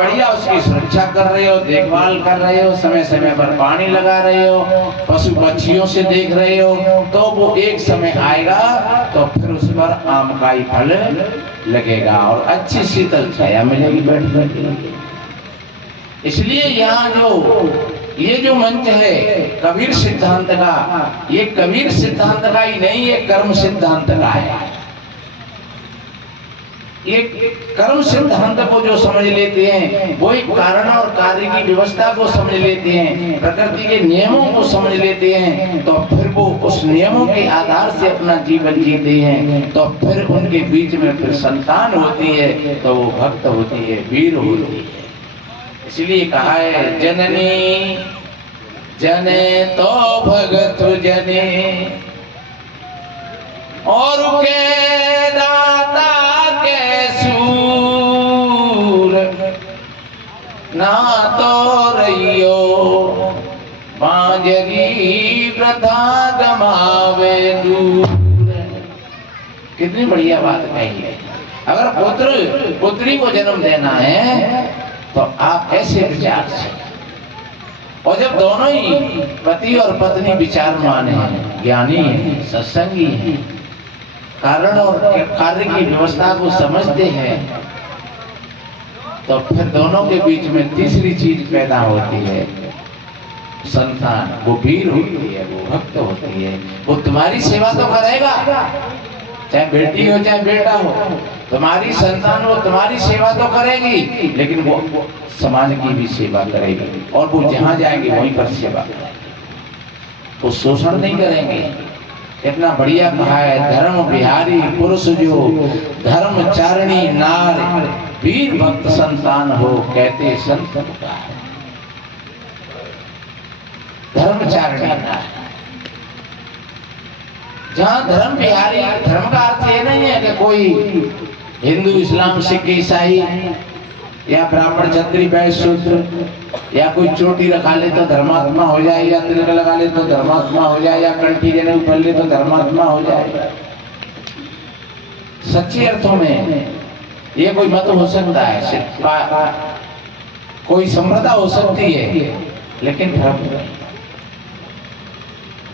बढ़िया उसकी सुरक्षा कर रहे हो, देखभाल कर रहे हो, समय समय पर पानी लगा रहे हो, पशु पक्षियों से देख रहे हो, तो वो एक समय आएगा तो फिर उस पर आम का ही फल लगेगा और अच्छी शीतल छाया मिलेगी बैठ बैठ। इसलिए यहाँ ये जो मंच है कबीर सिद्धांत का, ये कबीर सिद्धांत का ही नहीं, ये कर्म सिद्धांत का है। ये कर्म सिद्धांत को जो समझ लेते हैं वो एक कारण और कार्य की व्यवस्था को समझ लेते हैं, प्रकृति के नियमों को समझ लेते हैं, तो फिर वो उस नियमों के आधार से अपना जीवन जीते हैं, तो फिर उनके बीच में फिर संतान होती है, तो वो भक्त होती है, वीर होती है। इसलिए कहा है जननी जने तो भगत जने और के दाता के सूर ना तो रहियो बांजरी प्रथा गमावे दूर। कितनी बढ़िया बात कही है। अगर पुत्र पुत्री को जन्म देना है तो आप ऐसे विचार से, और जब दोनों ही पति और पत्नी विचारमान हैं, ज्ञानी हैं, सत्संगी हैं, कारण और कार्य की व्यवस्था को समझते हैं, तो फिर दोनों के बीच में तीसरी चीज पैदा होती है, संतान। वो वीर होती है, वो भक्त होती है, वो तुम्हारी सेवा तो करेगा, चाहे बेटी हो चाहे बेटा हो, तुम्हारी संतान वो तुम्हारी सेवा तो करेगी, लेकिन वो समाज की भी सेवा करेगी, और वो जहां जाएंगे वहीं पर सेवा करेंगे, वो शोषण नहीं करेंगे। इतना बढ़िया कहा है, धर्म बिहारी पुरुष जो धर्मचारिणी नार वीर भक्त संतान हो, कहते संत का है। धर्मचारिणी नार, जहां धर्म बिहारी, धर्म का अर्थ ये नहीं है कि कोई हिंदू इस्लाम सिख ईसाई या ब्राह्मण क्षत्रिय वैश्य शूद्र, या कोई चोटी रखा ले तो धर्मात्मा हो जाए, या तिलक लगा ले तो धर्मात्मा हो जाए, या कंठी जने ऊपर ले तो धर्मात्मा हो जाए। सच्चे अर्थों में ये कोई मत हो सकता है, कोई संप्रदाय हो सकती है, लेकिन धर्म नहीं।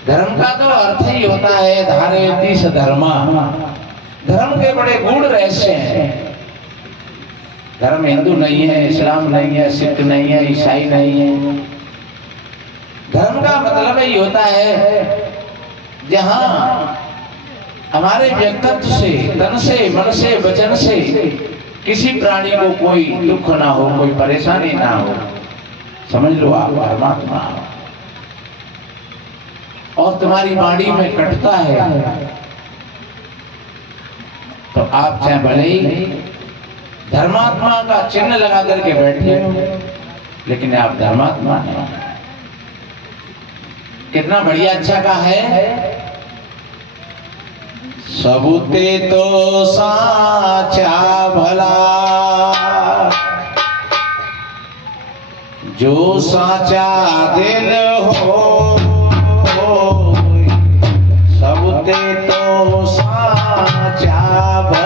धर्म का तो अर्थ ही होता है धारयति स धर्मा। धर्म के बड़े गूढ़ रहस्य हैं। धर्म हिंदू नहीं है, इस्लाम नहीं है, सिख नहीं है, ईसाई नहीं है। धर्म का मतलब ही होता है जहां हमारे व्यक्तित्व से, तन से, मन से, वचन से किसी प्राणी को कोई दुख ना हो, कोई परेशानी ना हो। समझ लो आप परमात्मा, और तुम्हारी वाणी में कटता है तो आप चाहे भले ही धर्मात्मा का चिन्ह लगा करके बैठे हो, लेकिन आप धर्मात्मा नहीं। कितना बढ़िया अच्छा का है, सबूते तो साचा भला जो साचा दिल हो, सबूते तो साचा भला